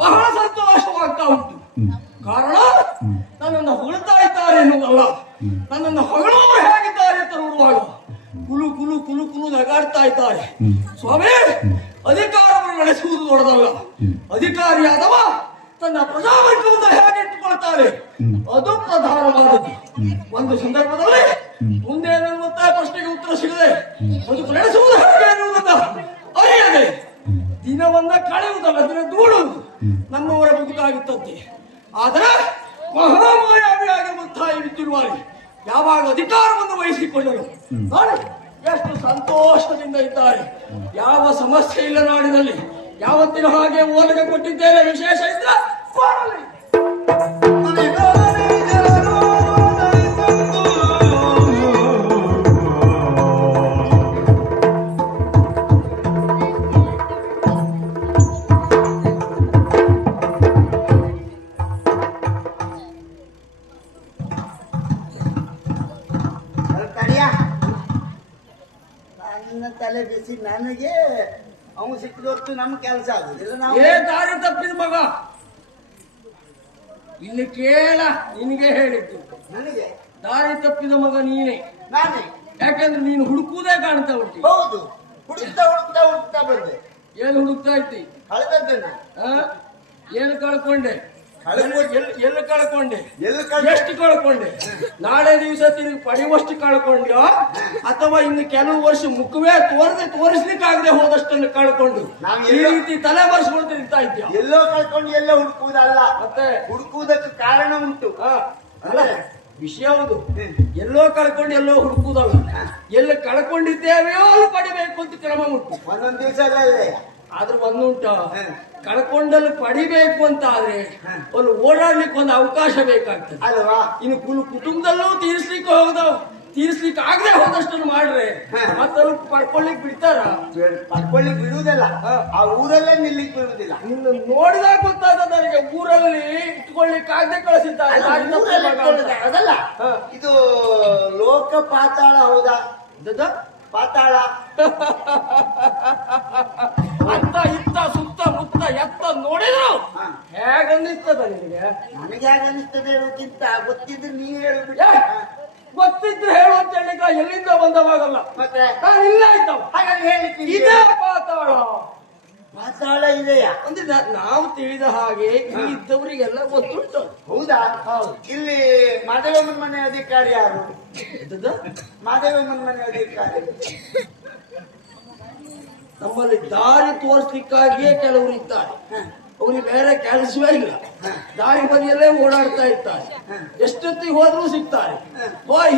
ಬಹಳ ಸಂತೋಷವಾಗ್ತಾ ಉಂಟು. ಕಾರಣ ನನ್ನನ್ನು ಹೊಗಳ್ತಾ ಇದ್ದಾರೆ ಎನ್ನುವುದಲ್ಲ, ನನ್ನನ್ನು ಹೊಗಳವರು ಹೇಗಿದ್ದಾರೆ ಅಂತ ನೋಡುವಾಗ ಕುಲು ಕುಲು ಕುಲು ಕುಲು ನಗಾಡ್ತಾ ಇದ್ದಾರೆ. ಸ್ವಾಮಿ, ಅಧಿಕಾರವನ್ನು ನಡೆಸುವುದು ದೊಡ್ಡದಲ್ಲ, ಅಧಿಕಾರಿಯಾದವ ತನ್ನ ಪ್ರಜಾವರ್ಗವನ್ನು ಹೇಗೆ ಇಟ್ಟುಕೊಳ್ತಾರೆ ಅದು ಪ್ರಧಾನವಾದದ್ದು. ಒಂದು ಸಂದರ್ಭದಲ್ಲಿ ಮುಂದೆ ನನ್ನ ಪ್ರಶ್ನೆಗೆ ಉತ್ತರ ಸಿಗದೆ ಬದುಕು ನಡೆಸುವುದು ಹೇಗೆ ಎನ್ನುವುದನ್ನ ಅರಿಯದೆ ದಿನವನ್ನ ಕಳೆಯುವುದಲ್ಲ, ದಿನ ದೂಡುವುದು ನಮ್ಮವರ ಬದುಕಾಗುತ್ತದೆ. ಆದರೆ ಮಹಾಮಾಯಾವಿಯಾಗಿರುವಂತಹ ಈ ವಿದ್ಯುನ್ಮಾಲಿ ಯಾವಾಗ ಅಧಿಕಾರವನ್ನು ವಹಿಸಿಕೊಂಡರು ನೋಡಿ ಎಷ್ಟು ಸಂತೋಷದಿಂದ ಇದ್ದಾರೆ. ಯಾವ ಸಮಸ್ಯೆ ಇಲ್ಲ ನಾಡಿನಲ್ಲಿ. ಯಾವತ್ತಿನ ಹಾಗೆ ಓಲನೆ ಕೊಟ್ಟಿದ್ದೇನೆ. ವಿಶೇಷ ಇದ್ರೆ ತಲೆ ಬಿಸಿ ನನಗೆ ಅವನು ಸಿಕ್ಕಿದೊತ್ತು ನಮ್ಮ ಕೆಲಸ ಆಗುದಿಲ್ಲ. ನಾವು ದಾರಿ ತಪ್ಪಿದ ಮಗ ಇಲ್ಲಿ ಕೇಳ, ನಿನಗೆ ಹೇಳಿದ್ದು ನನಗೆ ದಾರಿ ತಪ್ಪಿದ ಮಗ ನೀನೇ. ನಾನೇ? ಯಾಕಂದ್ರೆ ನೀನು ಹುಡುಕುವುದೇ ಕಾಣ್ತಾ ಉಂಟು. ಹೌದು, ಹುಡುಕ್ತಾ ಹುಡುಕ್ತಾ ಹುಡುಕ್ತಾ ಬಂದೆ. ಏನು ಹುಡುಕ್ತಾ ಇದ್ದಿ? ಕಳೆದದ್ದೇನೆ. ಏನು ಕಳ್ಕೊಂಡೆ? ಎಲ್ಲಿ ಕಳ್ಕೊಂಡೆ? ಎಷ್ಟು ಕಳ್ಕೊಂಡೆ? ನಾಳೆ ದಿವಸ ತಿರುಗಿ ಪಡೆಯುವಷ್ಟು ಕಳ್ಕೊಂಡ್ಯೋ ಅಥವಾ ಇನ್ನು ಕೆಲವು ವರ್ಷ ಮುಖವೇ ತೋರಿಸ್ಲಿಕ್ಕಾಗದೆ ಹೋದಷ್ಟನ್ನು ಕಳ್ಕೊಂಡು ಈ ರೀತಿ ತಲೆ ಬರ್ಸ್ಕೊಂಡು ತಿರುಗ್ತಾ ಇದ್ಯಾ? ಎಲ್ಲೋ ಕಳ್ಕೊಂಡು ಎಲ್ಲೋ ಹುಡುಕುವುದಲ್ಲ, ಮತ್ತೆ ಹುಡುಕುವುದಕ್ಕೆ ಕಾರಣ ಉಂಟು. ಅಲ್ಲ, ವಿಷಯ ಹೌದು. ಎಲ್ಲೋ ಕಳ್ಕೊಂಡು ಎಲ್ಲೋ ಹುಡುಕುವುದಲ್ಲ, ಎಲ್ಲ ಕಳ್ಕೊಂಡಿದ್ದೇವೆಯೋ ಅಲ್ಲಿ ಪಡಿಬೇಕು ಅಂತ ಕ್ರಮ ಉಂಟು. ಒಂದೊಂದು ದಿವಸ ಅಲ್ಲೇ ಆದ್ರೂ ಒಂದುಂಟ, ಕಳ್ಕೊಂಡಲ್ಲಿ ಪಡಿಬೇಕು ಅಂತ ಆದ್ರೆ ಅಲ್ಲಿ ಓಡಾಡ್ಲಿಕ್ಕೆ ಒಂದು ಅವಕಾಶ ಬೇಕಾಗ್ತದೆ ಅಲ್ವಾ? ಇನ್ನು ಕುಟುಂಬದಲ್ಲೂ ತೀರಿಸ್ಲಿಕ್ಕೆ ಆಗದೆ ಹೋದಷ್ಟನ್ನು ಮಾಡ್ರೆ ಮತ್ತಲ್ಲಿ ಪಡ್ಕೊಳ್ಳಿಕ್ ಬಿಡ್ತಾರ? ಪಡ್ಕೊಳ್ಳಿಕ್ ಬಿಡುವುದಿಲ್ಲ, ಆ ಊರಲ್ಲೇ ನಿಲ್ಲಿಕ್ ಬಿಡುವುದಿಲ್ಲ. ನಿನ್ನ ನೋಡಿದಾಗ ಗೊತ್ತಾದ ನನಗೆ ಊರಲ್ಲಿ ಇಟ್ಕೊಳ್ಳಿಕ್ ಆಗದೆ ಕಳಿಸಿದ್ದಾರೆ. ಅದಲ್ಲ, ಇದು ಲೋಕ ಪಾತಾಳ ಹೌದಾ? ಪಾತಾಳ ಅಂತ ಇತ್ತ ಸುತ್ತ ಮುತ್ತ ಎತ್ತ ನೋಡಿದ್ರು ಹೇಗನ್ನಿಸ್ತದ ನಿನಗೆ? ನನಗೆ ಹೇಗನ್ನಿಸ್ತದೆ ಹೇಳೋಕ್ಕಿಂತ ಗೊತ್ತಿದ್ರೆ ನೀ ಹೇಳ್ಬಿಟ್ಟ. ಗೊತ್ತಿದ್ರೆ ಹೇಳು ಅಂತ ಹೇಳಿಕ ಎಲ್ಲಿಂದ ಬಂದವಾಗಲ್ಲ. ಮತ್ತೆ ಇಲ್ಲ ಆಯ್ತವ. ಹಾಗಾಗಿ ಹೇಳಿಕ್ಕೆ ಇದೇ ಪಾತಾಳ. ಪಾತಾಳ ಇದೆಯಾ? ಅಂದ್ರೆ ನಾವು ತಿಳಿದ ಹಾಗೆ ಇಲ್ಲಿ ಇದ್ದವರಿಗೆಲ್ಲ ಗೊತ್ತುಂಟು. ಹೌದಾ? ಇಲ್ಲಿ ಮಾದೇವಮ್ಮನ ಮನೆ ಅಧಿಕಾರಿ ಯಾರು? ಮಾದೇವಮ್ಮನ ಮನೆ ಅಧಿಕಾರಿ ನಮ್ಮಲ್ಲಿ ದಾರಿ ತೋರಿಸ್ಲಿಕ್ಕಾಗಿಯೇ ಕೆಲವರು ಇದ್ದಾರೆ. ಅವ್ರಿಗೆ ಬೇರೆ ಕೆಲಸವೇ ಇಲ್ಲ, ದಾರಿ ಬದಿಯಲ್ಲೇ ಓಡಾಡ್ತಾ ಇರ್ತಾರೆ, ಎಷ್ಟೊತ್ತಿಗೆ ಹೋದ್ರೂ ಸಿಗ್ತಾರೆ.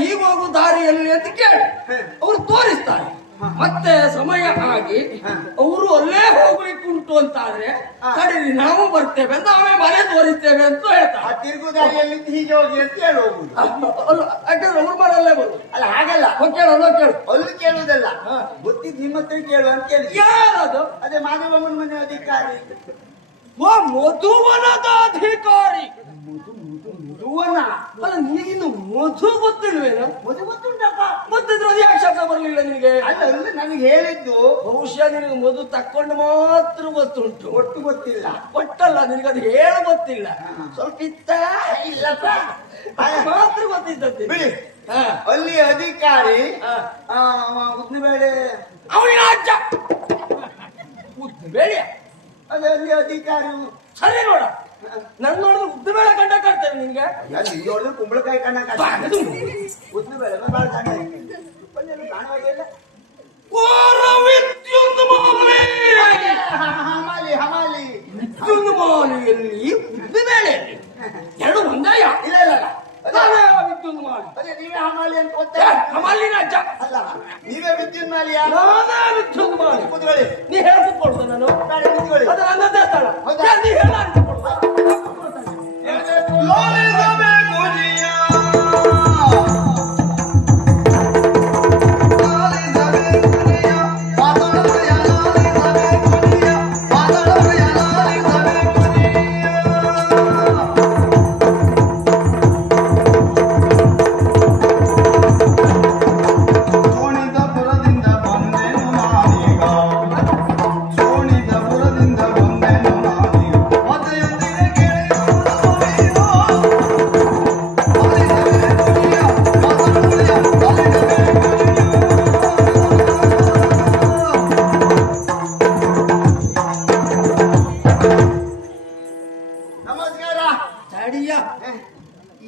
ಹೀಗೆ ಹೋಗು ದಾರಿಯಲ್ಲಿ ಅಂತ ಕೇಳಿ ಅವ್ರು ತೋರಿಸ್ತಾರೆ. ಮತ್ತೆ ಸಮಯ ಆಗಿ ಅವರು ಅಲ್ಲೇ ಹೋಗ್ಲಿಕ್ಕುಂಟು ಅಂತಾದ್ರೆ ಕಡೀರಿ ನಾವು ಬರ್ತೇವೆ, ನಾವೇ ಮನೆ ತೋರಿಸ್ತೇವೆ ಅಂತ ಹೇಳ್ತಾರೆ. ತಿರುಗುದಾರಿಯಲ್ಲಿ ಹೀಗೆ ಹೋಗಿ ಅಂತ ಹೇಳುವುದು. ಯಾಕಂದ್ರೆ ಅವ್ರ ಮನೆಯಲ್ಲೇ ಬರುದು. ಅಲ್ಲ ಹಾಗಲ್ಲ, ಕೇಳು ಅಲ್ಲಿ ಕೇಳುವುದಲ್ಲ, ಗೊತ್ತಿದ್ ನಿಮ್ಮ ಹತ್ರ ಕೇಳು ಅಂತ ಕೇಳಿ. ಯಾರದು? ಅದೇ ಮಾದೇವಮ್ಮನ ಮನೆ ಅಧಿಕಾರಿ. ಓ, ಮಧುವನದ ಅಧಿಕಾರಿ. ಮಧುವನ? ಅಲ್ಲ, ನಿನಗಿನ್ನು ಮಧು ಗೊತ್ತಿಲ್ವೇನ? ಮಧು ಗೊತ್ತುಂಟಪ್ಪ. ಗೊತ್ತಿದ್ರು ಅದು ಯಾಕೆ ಶಬ್ದ ಬರಲಿಲ್ಲ ನಿನಗೆ? ಅಲ್ಲ ಅಲ್ಲಿ ನನಗೆ ಹೇಳಿದ್ದು. ಬಹುಶಃ ನಿನಗೆ ಮಧು ತಕ್ಕೊಂಡು ಮಾತ್ರ ಗೊತ್ತುಂಟು, ಒಟ್ಟು ಗೊತ್ತಿಲ್ಲ. ಒಟ್ಟಲ್ಲ, ನಿನಗದು ಹೇಳ ಗೊತ್ತಿಲ್ಲ. ಸ್ವಲ್ಪ ಇತ್ತ ಇಲ್ಲಪ್ಪ, ಮಾತ್ರ ಗೊತ್ತಿದ್ದದ್ದು ಬಿಡಿ. ಅಲ್ಲಿ ಅಧಿಕಾರಿ ಉದ್ದಿನಬೇಳೆ ಅವನಿನ ಅಜ್ಜ. ಉದ್ದಿನಬೇಳೆ ಅದೇ ಅಲ್ಲಿ ಅಧಿಕಾರಿ. ಸರಿ ನೋಡ, ನನ್ ನೋಡಿದ್ರೆ ಉದ್ದಿನಬೇಳೆ ಕಂಡ ಕಾಡ್ತೇನೆ ನಿನ್ಗೆ. ನೋಡಿದ್ರೆ ಕುಂಬಳಕಾಯಿ ಕಣ್ಣ ಉದ್ದಿನಬೇಳೆ ಬಹಳ ಚೆನ್ನಾಗಿ ಕಾಣುವಾಗಿಲ್ಲ. ಹಮಾಲಿ ಹಮಾಲಿ ವಿದ್ಯುನ್ಮಾಲಿಯಲ್ಲಿ ಉದ್ದಿನಬೇಳೆ ಎರಡು ಒಂದಾಯ? ಇಲ್ಲ ಇಲ್ಲ ಇಲ್ಲ, ವಿದ್ಯುನ್ಮಾಲಿ. ಅದೇ ನೀವೇ ಹಮಾಲಿ ಅಂತ ಗೊತ್ತೇ. ಹಮಾಲಿನ ಅಜ್ಜ ಅಲ್ಲ, ನೀವೇ ವಿದ್ಯುನ್ಮಾಲಿ. ನಾನೇ ವಿದ್ಯುನ್ಮಾಲಿ. ಕೂತ್ಕೊಳ್ಳಿ. ನೀ ಹೇಳ್ಕೊಡ್ತ ನಾನು ಕೂತ್ಕೊಳ್ಳಿ. ಅದು ನನ್ನದೇ ಸ್ಥಳ. ಹೌದಾ? ನೀ ಹೇಳ ಅಂತ ಕೊಡ್ತ.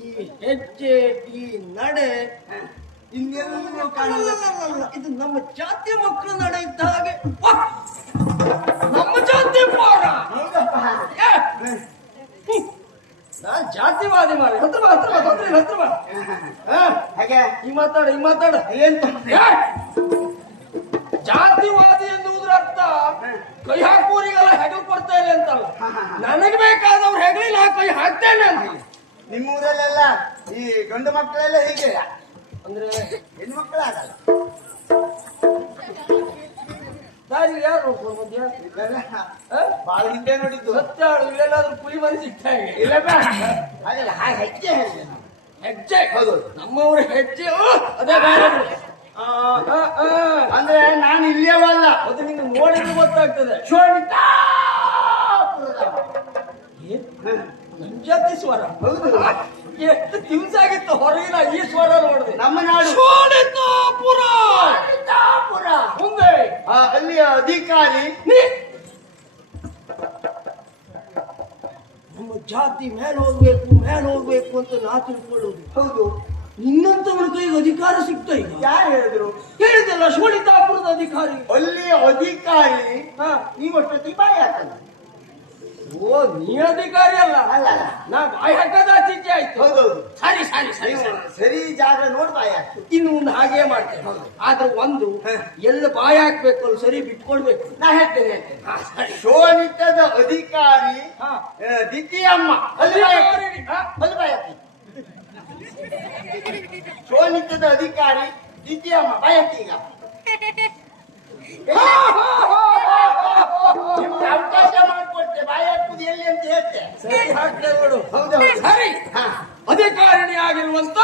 ಈ ಹೆಜ್ಜೆ, ಈ ನಡೆ ಇನ್ನೆಲ್ಲೂ ಕಾಣಲ್ಲ. ಇದು ನಮ್ಮ ಜಾತಿ ಮಕ್ಕಳು ನಡೆ ಇದ್ದ ಹಾಗೆ. ನಮ್ಮ ಜಾತಿ ಪಾರ. ನಾನ್ ಜಾತಿವಾದಿ ಮಾಡಿ ಹತ್ರ ಬಾ. ಹಾಗೆ ಈ ಮಾತಾಡ ಏನ್ ಜಾತಿವಾದಿ ಎನ್ನುವುದ್ರ ಅರ್ಥ ಕೈ ಹಾಕುವರಿಗೆಲ್ಲ ಹೆಗಲು ಕೊಡ್ತೇನೆ ಅಂತಲ್ಲ. ನನಗೆ ಬೇಕಾದವ್ರು ಹೆಗಲಿಲ್ಲ ಕೈ ಹಾಕ್ತೇನೆ ಅಂತ. ನಿಮ್ಮೂರಲ್ಲೆಲ್ಲ ಈ ಗಂಡು ಮಕ್ಕಳೆಲ್ಲ ಹೀಗೆ ಅಂದ್ರೆ ಹೆಣ್ಣು ಮಕ್ಕಳಾಗಲ್ಲ. ದಾರಿ ಯಾರು ಮಧ್ಯ ಬಾಳ ಹಿಂದೆ ನೋಡಿದ್ದು. ಸತ್ಯ ಹೇಳು, ಇಲ್ಲೆಲ್ಲಾದ್ರೂ ಪುಲಿ ಮನೆ ಸಿಗ್ತಾ ಇದೆ? ಇಲ್ಲಪ್ಪ ಹಾಗಲ್ಲ, ಹೆಜ್ಜೆ ಹೇಳಿದೆ ನಾನು. ಹೆಜ್ಜೆ ಹೌದು, ನಮ್ಮವ್ರ ಹೆಜ್ಜೆ ಅದೇ ಬೇರೆ. ಅಂದ್ರೆ ನಾನು ಇಲ್ಲಿಯವಲ್ಲ, ಅದು ನಿಂಗೆ ನೋಡಿದ್ರೆ ಗೊತ್ತಾಗ್ತದೆ. ನಮ್ ಜಾತಿ ಸ್ವರ. ಹೌದು, ಎಷ್ಟು ದಿವಸ ಆಗಿತ್ತು ಹೊರಗಿನ ಈ ಸ್ವರ ನೋಡಿದೆ. ನಮ್ಮ ನಾಡು ಶೋಣಿತಾಪುರ. ಮುಂದೆ ಅಲ್ಲಿಯ ಅಧಿಕಾರಿ ನಮ್ಮ ಜಾತಿ ಮೇಲೆ ಹೋಗ್ಬೇಕು ಅಂತ ನಾ ತಿಳ್ಕೊಳ್ಳೋದು. ಹೌದು, ನಿನ್ನಂತವರ ಕೈಗೆ ಅಧಿಕಾರ ಸಿಗ್ತಾ ಈಗ. ಯಾರು ಹೇಳಿದ್ರು? ಹೇಳಿದಲ್ಲ, ಶೋಣಿತಾಪುರದ ಅಧಿಕಾರಿ. ಅಲ್ಲಿಯ ಅಧಿಕಾರಿ ನೀವಷ್ಟೊತ್ತಿ ಬಾಯಿ ಹಾಕಲ್ಲ. ಓ, ನೀ ಅಧಿಕಾರಿ ಅಲ್ಲ. ಅಲ್ಲ, ನಾ ಬಾಯಿ ಹಾಕದ ಚಿಂತೆ ಆಯ್ತು. ಹೌದೌದು, ಸರಿ ಸರಿ ಜಾಗ ನೋಡಿ ಬಾಯಿ ಹಾಕಿ. ಇನ್ನು ಮುಂದೆ ಹಾಗೆ ಮಾಡ್ತೇನೆ. ಆದ್ರೆ ಒಂದು ಎಲ್ಲ ಬಾಯಿ ಹಾಕ್ಬೇಕು, ಅಲ್ಲಿ ಸರಿ ಬಿಟ್ಕೊಳ್ಬೇಕು. ನಾ ಹೇಳ್ತೇನೆ. ಶೋಣಿತದ ಅಧಿಕಾರಿ ದ್ವಿತೀಯಮ್ಮ ಅಲ್ಲಿ ಬಾಯಿ ಹಾಕಿ. ಶೋಣಿತದ ಅಧಿಕಾರಿ ದ್ವಿತೀಯಮ್ಮ ಬಾಯಿ ಹಾಕಿ. ಈಗ ಅವಕಾಶ ಮಾಡಿಕೊಡ್ತೆ, ಬಾಯಿ ಹಾಕುದು ಎಲ್ಲಿ ಅಂತ ಹೇಳ್ತೆ. ಸರಿ ಹಾಕ್ತೇವೆ ನೋಡು. ಹೌದೌದು, ಸರಿ. ಅಧಿಕಾರಿಣಿ ಆಗಿರುವಂತ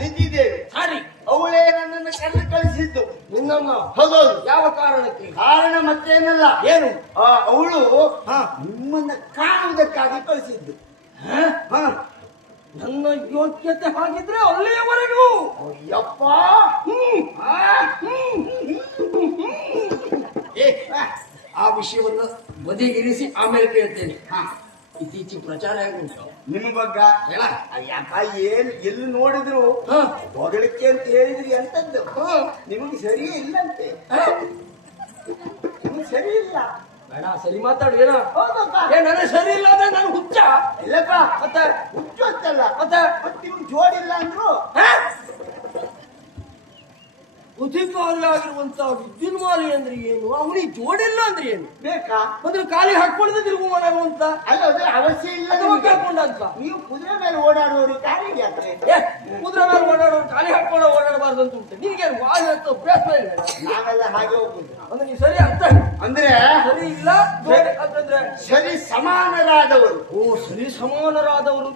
ನಿಂತಿದ್ದೇವೆ. ಸರಿ, ಅವಳೇ ನನ್ನನ್ನು ಕರೆದು ಕಳಿಸಿದ್ದು. ನಿನ್ನಮ್ಮ? ಹೌದೌದು. ಯಾವ ಕಾರಣಕ್ಕೆ? ಕಾರಣ ಮತ್ತೇನಲ್ಲ, ಏನು? ಅವಳು ನಿಮ್ಮನ್ನ ಕಾಣುವುದಕ್ಕಾಗಿ ಕಳಿಸಿದ್ದು. ನನ್ನ ಯೋಗ್ಯತೆ ಹಾಗಿದ್ರೆ ಅಲ್ಲಿಯವರೆಗೂ. ಅಯ್ಯಪ್ಪ, ಆ ವಿಷಯವನ್ನು ಬದಿಗಿರಿಸಿ ಆಮೇಲೆ ಕೇಳ್ತೇನೆ. ಇತ್ತೀಚೆಗೆ ಪ್ರಚಾರ ಆಗುಂಟು ನಿಮ್ಮ ಬಗ್ಗೆ. ಹೇಳ. ಯಾಕ ಎಲ್ಲಿ ನೋಡಿದ್ರು ಹೊಗಳಿಕೆ ಅಂತ ಹೇಳಿದ್ರಿ. ಅಂತದ್ದು ನಿಮಗೆ ಸರಿಯೇ ಇಲ್ಲಂತೆ. ನಿಮಗೆ ಸರಿ ಇಲ್ಲ. ಬೇಡ ಸರಿ ಮಾತಾಡು ಏನೋ ಹೌದಪ್ಪ. ನನಗೆ ಸರಿ ಇಲ್ಲ ಅಂದ್ರೆ ನಾನು ಹುಚ್ಚ ಇಲ್ಲಪ್ಪ, ಮತ್ತೆ ಹುಚ್ಚು ಅಂತಲ್ಲ, ಮತ್ತೆ ಇವ್ನು ಜೋಡಿಲ್ಲ ಅಂದ್ರು. ಅಧಿಕಾರಿಯಾಗಿರುವಂತ ವಿದ್ಯುನ್ಮಾಲಿ ಅಂದ್ರೆ ಏನು, ಅವನಿಗೆ ಜೋಡಿಲ್ಲ ಅಂದ್ರೆ ಏನು? ಬೇಕಾ? ಅಂದ್ರೆ ಖಾಲಿ ಹಾಕೊಳ್ಳದೆ ತಿರುಗುವಂತ ಅಲ್ಲ, ಅದ್ರ ಅವಶ್ಯ ಇಲ್ಲ. ಕೇಳ್ಕೊಂಡಂತ ನೀವು ಕುದುರೆ ಮೇಲೆ ಓಡಾಡುವವರು ಕಾಲಿಗೆ ಯಾತ್ರೆ. ಕುದುರೆ ಮೇಲೆ ಓಡಾಡೋರು ಖಾಲಿ ಹಾಕೊಂಡು ಓಡಾಡಬಾರ್ದು ಅಂತ ಉಂಟು. ನಿನಗೆ ವಾದ ಅಭ್ಯಾಸ ಇಲ್ಲ. ನಾವೆಲ್ಲ ಹಾಗೆ ಹೋಗುದು. ಅಂದ್ರೆ ನೀ ಸರಿ ಅರ್ಥ ಅಂದ್ರೆ ಸರಿ ಇಲ್ಲ ಜೋಡಿ ಅಂತಂದ್ರೆ ಸರಿ ಸಮಾನರಾದವರು. ಓ ಸರಿ ಸಮಾನರಾದವರು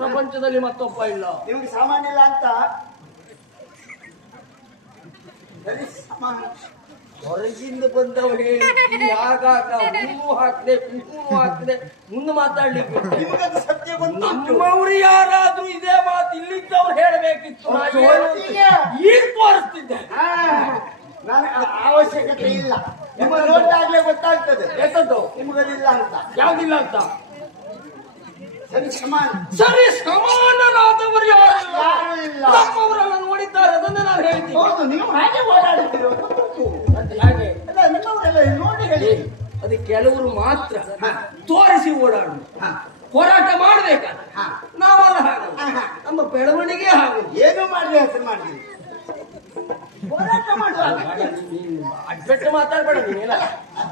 ಪ್ರಪಂಚದಲ್ಲಿ ಮತ್ತೊಬ್ಬ ಇಲ್ಲ. ನಿಮ್ಗೆ ಸಾಮಾನ್ಯ ಇಲ್ಲ ಅಂತ ಸರಿ ಸಮಾನ. ಹೊರಗಿಂದ ಬಂದವರು ಹೇಳಿ ಆಗಾಗ ಹೂವು ಹಾಕಿದೆ ಹೂವು ಹಾಕಿದೆ ಮುಂದೆ ಮಾತಾಡ್ಲಿಕ್ಕೆ ನಿಮಗದು ಸತ್ಯ ಗೊತ್ತು. ನಮ್ಮವ್ರು ಯಾರಾದ್ರೂ ಇದೇ ಮಾತು ಇಲ್ಲಿದ್ದವ್ರು ಹೇಳಬೇಕಿತ್ತು. ನಾ ಏನು ಅಂತ ಈಗ ತೋರಿಸ್ತಿದ್ದೆ. ನಾನು ಅವಶ್ಯಕತೆ ಇಲ್ಲ. ನಿಮ್ಮ ನೋಟಾಗ್ಲೇ ಗೊತ್ತಾಗ್ತದೆ ಎಂತದ್ದು ನಿಮಗದಿಲ್ಲ ಅಂತ. ಯಾವ್ದಿಲ್ಲ ಅಂತ. ಸರಿ ಸಮಾನ. ಸರಿ ಸಮಾನರಾದವರು ಯಾರಿಲ್ಲ. ಯಾರು ಇಲ್ಲ. ನಮ್ಮವರೆಲ್ಲ ನೋಡಿದ್ದಾರೆ, ಅದನ್ನೇ ನಾನು ಹೇಳ್ತೀನಿ. ಹೌದು, ನೀವು ಹಾಗೆ ಓಡಾಡುತ್ತೀರೋ ಗೊತ್ತು. ಮತ್ತೆ ಹಾಗೆ ಅಲ್ಲ, ನಿಮ್ಮವರೆಲ್ಲ ನೋಡಿ ಹೇಳಿ. ಅದು ಕೆಲವರು ಮಾತ್ರ ತೋರಿಸಿ ಓಡಾಡುದು, ಹೋರಾಟ ಮಾಡ್ಬೇಕಾದ್ರೆ. ನಾವಲ್ಲ ಹಾಗಲ್ಲ, ನಮ್ಮ ಬೆಳವಣಿಗೆ ಹಾಗೆ. ಏನು ಮಾಡಲಿ ಹೆಸರು ಮಾಡಲಿ ಹೋರಾಟ ಮಾಡುವಾಗ ಅಡ್ಬೆಟ್ಟು ಮಾತಾಡ್ಬೇಡ ನೀನೆಲ್ಲ.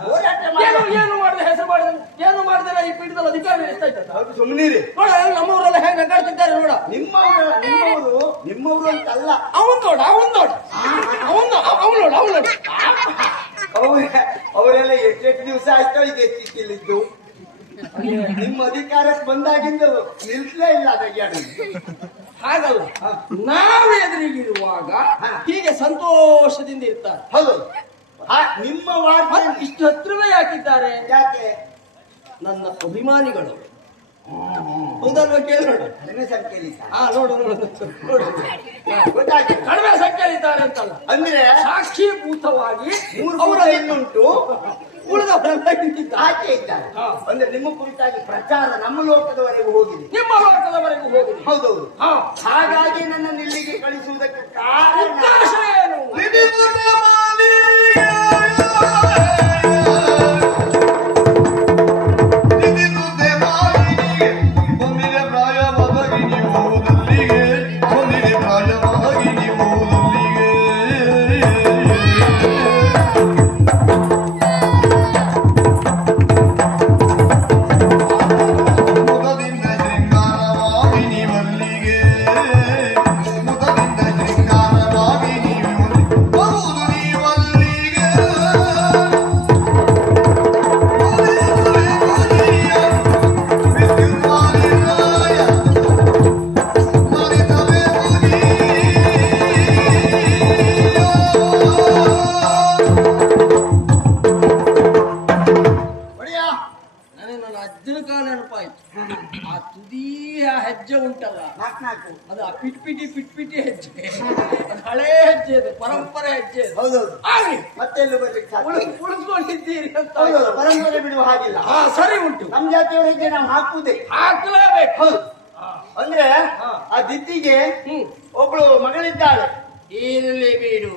ಹೋರಾಟ ಏನು ಮಾಡಿ. ಏನು ಮಾಡಿದ ಹೆಸರು ಮಾಡಿದ ಏನು ಮಾಡಿದ್ರೆ ಈ ಪೀಠದಲ್ಲಿ ಅಧಿಕಾರ ಎಷ್ಟಾಯ್ತದ ಹೌದು, ಸುಮ್ಮನಿರಿ. ನೋಡ ನಮ್ಮವರೆಲ್ಲ ಹೆಂಗ್ ನಗಾಡ್ತಿದ್ದಾರೆ ನೋಡ. ನಿಮ್ಮವರು ಅಂತಲ್ಲ. ಅವನ್ ನೋಡ ಅವನ್ ನೋಡ ಅವನ್ ನೋಡ ಅವನ್ ನೋಡ. ಅವರೆಲ್ಲ ಎಷ್ಟೆಷ್ಟು ದಿವಸ ಆಯ್ತೋ ಈಗ ಎತ್ತಿಕ್ಕಿಲ್ಲಿದ್ದು. ನಿಮ್ಮ ಅಧಿಕಾರಕ್ಕೆ ಬಂದಾಗಿಂದ ನಿಲ್ಸಲೇ ಇಲ್ಲ ಅದಕ್ಕೆ. ಹಾಗಲ್ಲ, ನಾವು ಎದುರಿಗಿರುವಾಗ ಹೀಗೆ ಸಂತೋಷದಿಂದ ಇರ್ತಾರೆ. ಹೌದು, ನಿಮ್ಮ ವಾರ್ತೆ ಇಷ್ಟು ಹತ್ರವೇ ಯಾಕಿದ್ದಾರೆ? ಯಾಕೆ? ನನ್ನ ಅಭಿಮಾನಿಗಳು. ಹೌದಲ್ವಾ? ಕೇಳಿ ನೋಡು. ಕಡಿಮೆ ಸಂಖ್ಯೆಯಲ್ಲಿ ನೋಡು ನೋಡು ನೋಡು. ಗೊತ್ತಾಗ್ತದೆ. ಕಡಿಮೆ ಸಂಖ್ಯೆಯಲ್ಲಿದ್ದಾರೆ ಅಂತಲ್ಲ, ಅಂದ್ರೆ ಸಾಕ್ಷೀಭೂತವಾಗಿ ಅವರ ಇನ್ನುಂಟು, ಉಳಿದವರೆಲ್ಲ ನಿಂತಿದ್ದಾರೆ. ಆಚೆ ಇದ್ದಾರೆ. ಅಂದ್ರೆ ನಿಮ್ಮ ಕುರಿತಾಗಿ ಪ್ರಚಾರ ನಮ್ಮ ಲೋಕದವರೆಗೂ ಹೋಗಿದೆ, ನಿಮ್ಮ ಲೋಕದವರೆಗೂ ಹೋಗಿದೆ. ಹೌದೌದು. ಹಾಗಾಗಿ ನನ್ನ ನಿಲ್ಲಿಗೆ ಕಳಿಸುವುದಕ್ಕೆ ಕಾರಣ ಉದ್ದೇಶ ಏನು? ಆ ತುದಿಯ ಹೆಜ್ಜೆ ಉಂಟಲ್ಲ, ಅದು ಆ ಪಿಟ್ಪಿಟಿ ಹೆಜ್ಜೆ, ಅದು ಹಳೇ ಹೆಜ್ಜೆ, ಅದು ಪರಂಪರೆ ಹೆಜ್ಜೆ. ಹೌದೌದು. ಆಗ್ಲಿ ಮತ್ತೆ ಎಲ್ಲೂ ಬರ್ಲಿಕ್ಕೆ ಸಾಧ್ಯ ಇಲ್ಲ. ಉಳಿಸ್ಕೊಂಡಿದ್ದೀರಿ ಅಂತ. ಹೌದೌದು, ಪರಂಪರೆ ಬಿಡುವ ಹಾಗಿಲ್ಲ. ಸರಿ ಉಂಟು. ನಮ್ ಜಾತಿಯವರ ಹೆಜ್ಜೆ ನಾವು ಹಾಕುವುದೇ. ಹಾಕಲೇಬೇಕು. ಹೌದು. ಅಂದ್ರೆ ಆ ದಿದ್ದಿಗೆ ಒಬ್ಳು ಮಗಳಿದ್ದಾಳೆ. ಇಲ್ಲಿ ಬೀಡು.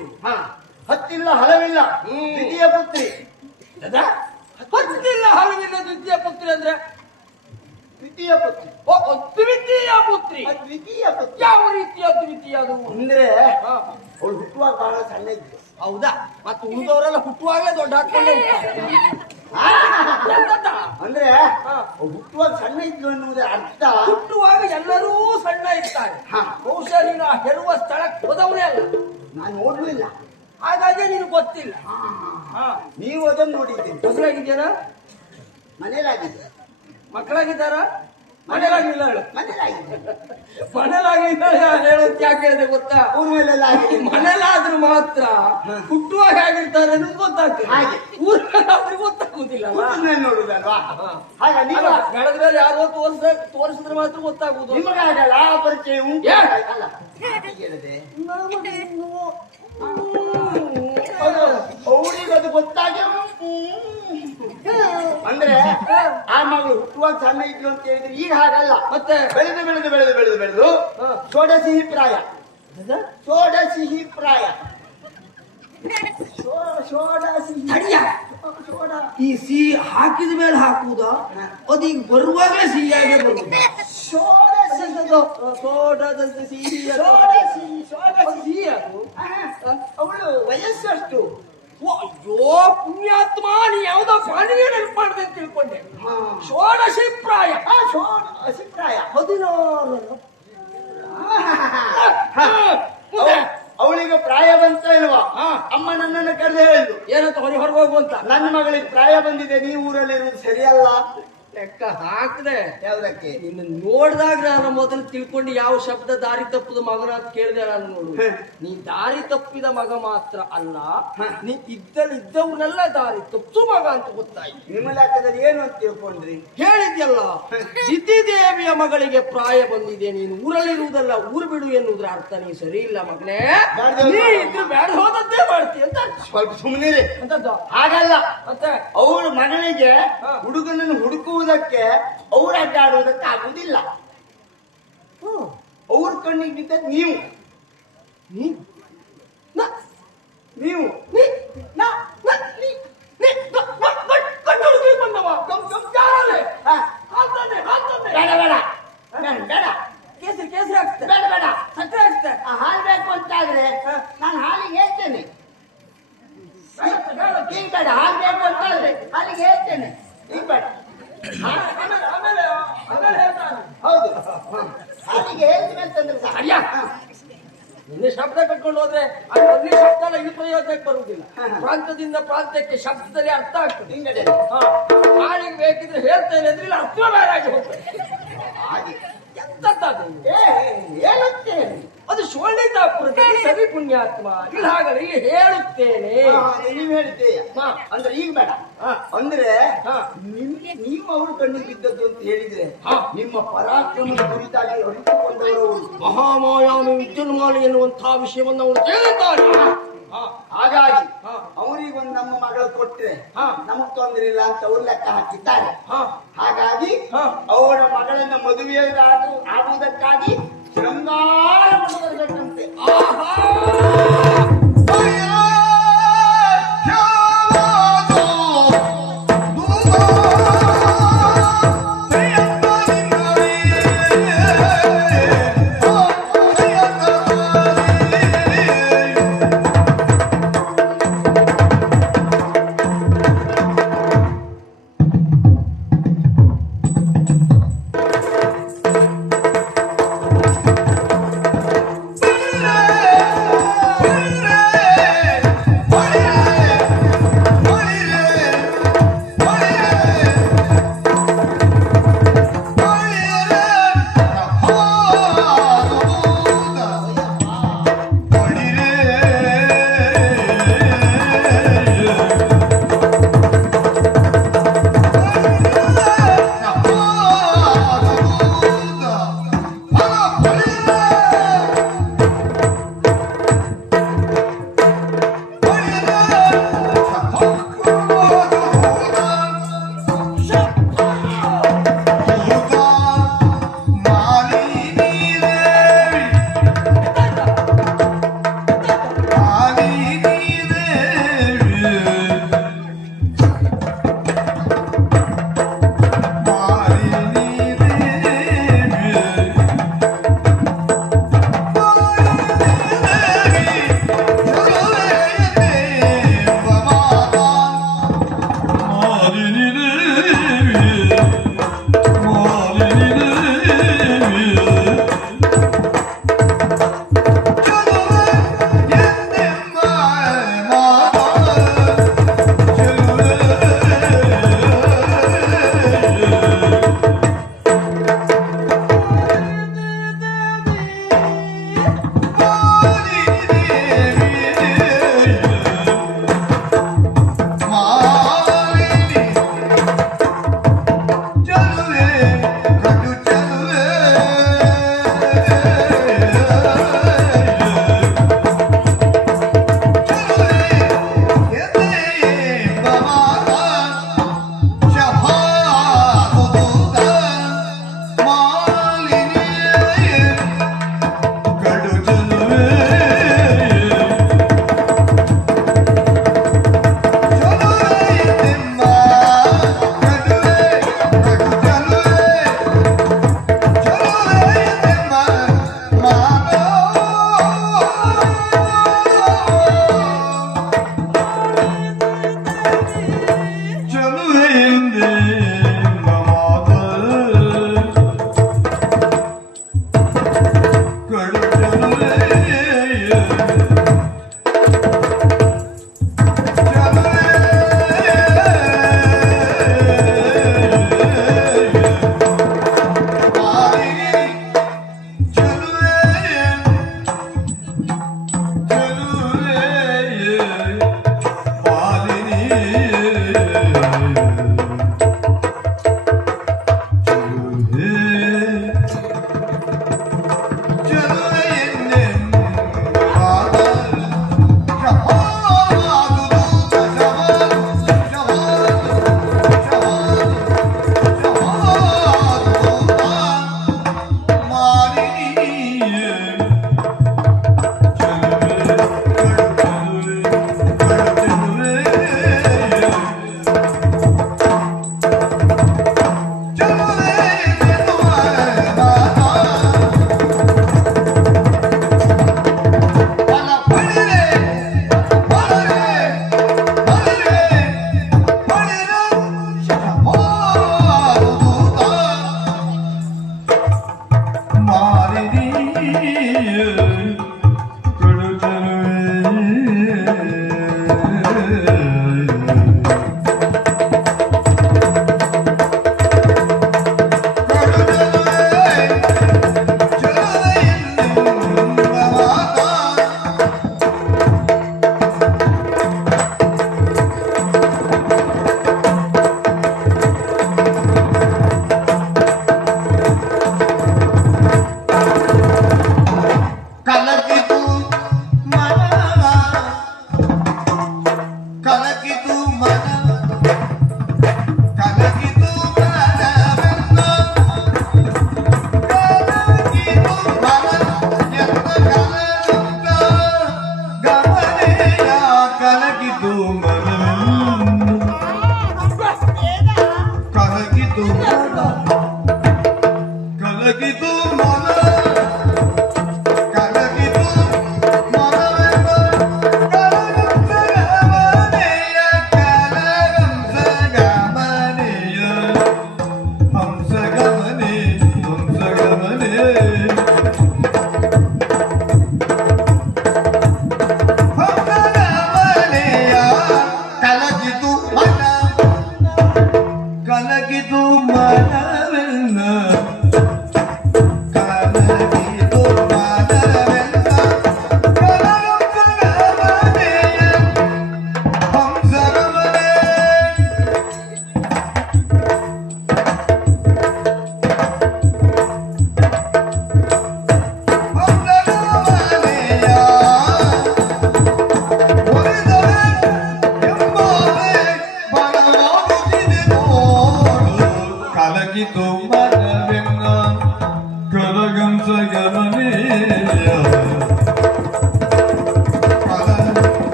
ಹತ್ತಿಲ್ಲ ಹಲವಿಲ್ಲ, ದ್ವಿತೀಯ ಪುತ್ರಿ. ಹತ್ತಿಲ್ಲ ಹಲವಿಲ್ಲ ದ್ವಿತೀಯ ಪುತ್ರಿ ಅಂದ್ರೆ ದ್ವಿತೀಯ ಪುತ್ರಿ. ದ್ವಿತೀಯ ಪುತ್ರಿ. ದ್ವಿತೀಯ ಪುತ್ರಿ ಯಾವ ರೀತಿಯ ದ್ವಿತೀಯ ಅದು? ಅಂದ್ರೆ ಅವಳು ಹುಟ್ಟುವಾಗ ಬಹಳ ಸಣ್ಣ ಇದ್ದು. ಹೌದಾ? ಮತ್ತು ಉಳಿದವರೆಲ್ಲ ಹುಟ್ಟುವಾಗಲೇ ದೊಡ್ಡ ಹಾಕೊಂಡೇ ಅಂದ್ರೆ ಹುಟ್ಟುವಾಗ ಸಣ್ಣ ಇದ್ಲು ಎನ್ನುವುದರ ಅರ್ಥ, ಹುಟ್ಟುವಾಗ ಎಲ್ಲರೂ ಸಣ್ಣ ಇರ್ತಾರೆ. ಬಹುಶಃ ನೀನು ಆ ಹೆರುವ ಸ್ಥಳಕ್ಕೆ ಹೋದವನೇ ಅಲ್ಲ. ನಾನು ನೋಡ್ಲಿಲ್ಲ, ಹಾಗಾಗಿ ನೀನು ಗೊತ್ತಿಲ್ಲ. ನೀವು ಅದನ್ನು ನೋಡಿದ್ದೀನಿ. ಮಕ್ಕಳಾಗಿದ್ಯಾರ? ಮನೇಲಾಗಿದೆ. ಮಕ್ಕಳಾಗಿದ್ದಾರ? ಮನೇಲಾಗಿಲ್ಲ ಹೇಳು. ಮನೇಲಾಗಿದೆ. ಮನೇಲಾಗಿದ್ದಾಳೆ ಹೇಳೋದು ಯಾಕೆ ಹೇಳಿದೆ ಗೊತ್ತಾ? ಊರಲ್ಲೆಲ್ಲ ಆಗಿದೆ. ಮನೇಲಾದ್ರೂ ಮಾತ್ರ ಹುಟ್ಟುವಾಗ ಹೇಗಿರ್ತಾರೆ ಅನ್ನೋದು ಗೊತ್ತಾಗ್ತದೆ. ಹಾಗೆ ಊರಲ್ಲಾದ್ರೂ ಗೊತ್ತಾಗುದಿಲ್ಲ. ನೋಡುದಲ್ವಾ? ಹಾಗ ನೀವು ಬೆಳೆದ್ರಲ್ಲಿ ಯಾರೋ ತೋರಿಸಿದ್ರೆ ಮಾತ್ರ ಗೊತ್ತಾಗುದು. ನಿಮಗಾಗಲ್ಲ ಆ ಪರಿಚಯ ಉಂಟು ಅಲ್ಲ? ಹೇಳಿದೆ ಅವಳಿಗೆ ಅದು ಗೊತ್ತಾಗಿ ಅಂದ್ರೆ ಆ ಮಗಳು ಹುಟ್ಟುವಾಗ ಸಣ್ಣ ಇದ್ರು ಅಂತ ಹೇಳಿದ್ರೆ ಈಗ ಹಾಗಲ್ಲ. ಮತ್ತೆ ಬೆಳೆದು ಬೆಳೆದು ಬೆಳೆದು ಬೆಳೆದು ಬೆಳೆದು ಷೋಡಶಿಹಿ ಪ್ರಾಯ. ಷೋಡಶಿಹಿ ಪ್ರಾಯ. ಷೋಡಶಿಹಿ ಸೋಡಾ ಈ ಸಿಹಿ ಹಾಕಿದ ಮೇಲೆ ಹಾಕುವುದಾ ಅದೀಗ ಬರುವಾಗಲೇ ಸಿಹಿಯಾಗೆ ಬರುವುದು ಷೋಡಶಿ ಸೋಡಾದಂತೆ ಸಿಹಿ ಷೋಡಶಿ ಅದು ಸಿಹಿ ಅದು ಅವಳು ವಯಸ್ಸಷ್ಟು ಓ, ಅಯ್ಯೋ ಪುಣ್ಯಾತ್ಮ ನೀ ಯಾವ್ದೋ ಪಾನೀಯ ನೆನಪು ಮಾಡಿದೆ ಅಂತ ತಿಳ್ಕೊಂಡೆ ಹಾ. ಷೋಡಶಿ ಪ್ರಾಯ ಷೋಡಶಿ ಪ್ರಾಯ 16 ಅವಳಿಗೆ ಪ್ರಾಯ ಬಂತ ಇಲ್ವಾ ಹಾ. ಅಮ್ಮ ನನ್ನನ್ನು ಕರೆದು ಹೇಳಿದ್ರು ಏನಂತ ಹೊರಗೆ ಹೋಗುವಂತ ನನ್ನ ಮಗಳಿಗೆ ಪ್ರಾಯ ಬಂದಿದೆ ನೀವು ಊರಲ್ಲಿ ಇರುವುದು ಸರಿಯಲ್ಲ ಲೆಕ್ಕ ಹಾಕದೆ ಯಾವ್ದಕ್ಕೆ ನಿನ್ನ ನೋಡಿದಾಗ ನಾನು ಮೊದಲು ತಿಳ್ಕೊಂಡು ಯಾವ ಶಬ್ದ ದಾರಿ ತಪ್ಪದ ಮಗನ ಅಂತ ಕೇಳಿದೆ ನಾನು ನೋಡು ನೀ ದಾರಿ ತಪ್ಪಿದ ಮಗ ಮಾತ್ರ ಅಲ್ಲ ನೀ ಇದ್ದವನ್ನೆಲ್ಲ ದಾರಿ ತಪ್ಪು ಮಗ ಅಂತ ಗೊತ್ತಾಯ್ತು ನಿಮ್ಮ ಲೆಕ್ಕದಲ್ಲಿ ಏನು ಅಂತ ತಿಳ್ಕೊಂಡ್ರಿ ಹೇಳಿದ್ಯಲ್ಲ ಸಿದ್ಧಿದೇವಿಯ ಮಗಳಿಗೆ ಪ್ರಾಯ ಬಂದಿದೆ ನೀನು ಊರಲ್ಲಿರುವುದಲ್ಲ ಊರು ಬಿಡು ಎನ್ನುವುದ್ರ ಅರ್ಥ ನೀ ಸರಿ ಇಲ್ಲ ಮಗನೇ ನೀ ಇದ್ದು ಬೇಡ ಹೋದದ್ದೇ ಮಾಡ್ತಿ ಅಂತ ಸ್ವಲ್ಪ ಸುಮ್ಮನಿರಿ ಅಂತದ್ದು ಹಾಗಲ್ಲ ಮತ್ತೆ ಅವಳ ಮಗಳಿಗೆ ಹಾ. ಹುಡುಗನನ್ನು ಹುಡುಕುವುದಕ್ಕೆ ಅವ್ರು ಅಡ್ಡಾಡುವುದಕ್ಕೆ ಆಗುವುದಿಲ್ಲ ಅವ್ರ ಕಣ್ಣಿಗೆ ಬಿದ್ದದ್ದು ನೀವು ನೀ- ನ- ನೀವು ನೀ- ನ- ನ- ನೀ- ನೀ- ನ- ನ- ನ- ಕಣ್ಣು ಹುಡುಕ್ಲಿಕ್ಕೆ ಬಂದವ. ಯಾರಲ್ಲೇ? ಹಾ. ಹಾಕ್ತಾನೆ, ಹಾಕ್ತಾನೆ. ಬೇಡ ಬೇಡ ಬೇಡ ಬೇಡ ಕೇಸರಿ ಹಾಕ್ತೆ. ಬೇಡ ಬೇಡ ಸಕ್ಕರೆ ಹಾಕ್ತೆ. ಆ ಹಾಲು ಬೇಕು ಅಂತಾದ್ರೆ ನಾನು ಹಾಲಿಗೆ ಹೇಳ್ತೇನೆ ಈಗ ಬೇಡ ಹಾಲು ಬೇಕು ಅಂತಾದ್ರೆ ಹಾಲಿಗೆ ಹೇಳ್ತೇನೆ ಈಗ ಬೇಡ ಆಮೇಲೆ ಹೇಳ್ತಾನೆ. ಹೌದು ಹ. ಹಾಲಿಗೆ ಹೇಳ್ತೀನಿ ಅಂತಂದ್ರೆ ಸಾಕು. ಅಡ್ಯ. ನಿನ್ನೆ ಶಬ್ದ ಕಟ್ಕೊಂಡು ಹೋದ್ರೆ ಆ ಮೊದಲಿನ ಶಬ್ದ ಎಲ್ಲ ಈ ಪ್ರಯೋಜನಕ್ಕೆ ಬರುವುದಿಲ್ಲ. ಪ್ರಾಂತದಿಂದ ಪ್ರಾಂತ್ಯಕ್ಕೆ ಶಬ್ದದಲ್ಲಿ ಅರ್ಥ ಆಗ್ತದೆ. ಹಿಂಗಡೆ ಹಾಲಿಗೆ ಬೇಕಿದ್ರೆ ಹೇಳ್ತೇನೆ ಅಂದ್ರೆ ಇಲ್ಲ ಅರ್ಥ ಬೇರೆ ಆಗಿ ಹೋಗ್ತದೆ. ಹಾಗೆ ಎಂತದ್ದು ಇದು? ಹೇಳುತ್ತೇನೆ ಅದು ಶೋಣಿತಾಪುರದಲ್ಲಿ ಸವಿ ಪುಣ್ಯಾತ್ಮ ಇಲ್ಲ ಹಾಗಲ್ಲ ಇಲ್ಲಿ ಹೇಳುತ್ತೇನೆ. ನೀವು ಹೇಳ್ತೀಯ ಹಾ. ಅಂದ್ರೆ ಈಗ ಬೇಡ ಹಾ. ಅಂದ್ರೆ ಹಾ. ನಿಮ್ಗೆ ನೀವು ಅವ್ರ ಕಣ್ಣಿಗೆ ಬಿದ್ದದ್ದು ಅಂತ ಹೇಳಿದ್ರೆ ಹಾ. ನಿಮ್ಮ ಪರಾಕ್ರಮದ ಕುರಿತಾಗಿ ಅರಿತುಕೊಂಡವರು ಮಹಾಮಾಯಾಮಿ ವಿದ್ಯುನ್ಮಾಲಿ ಎನ್ನುವಂತಹ ವಿಷಯವನ್ನು ಅವರು ತಿಳಿದಿದ್ದಾರೆ. ಹಾಗಾಗಿ ಹಾ. ಅವರಿಗೊಂದು ನಮ್ಮ ಮಗಳು ಕೊಟ್ರೆ ಹಾ. ನಮಗ್ ತೊಂದರೆ ಇಲ್ಲ ಅಂತ ಅವ್ರು ಲೆಕ್ಕ ಹಾಕಿದ್ದಾರೆ ಹಾ. ಹಾಗಾಗಿ ಹಾ. ಅವರ ಮಗಳನ್ನ ಆಗುವುದಕ್ಕಾಗಿ ಶೃಂಗಾರ ಮಾಡಬೇಕಂತೆ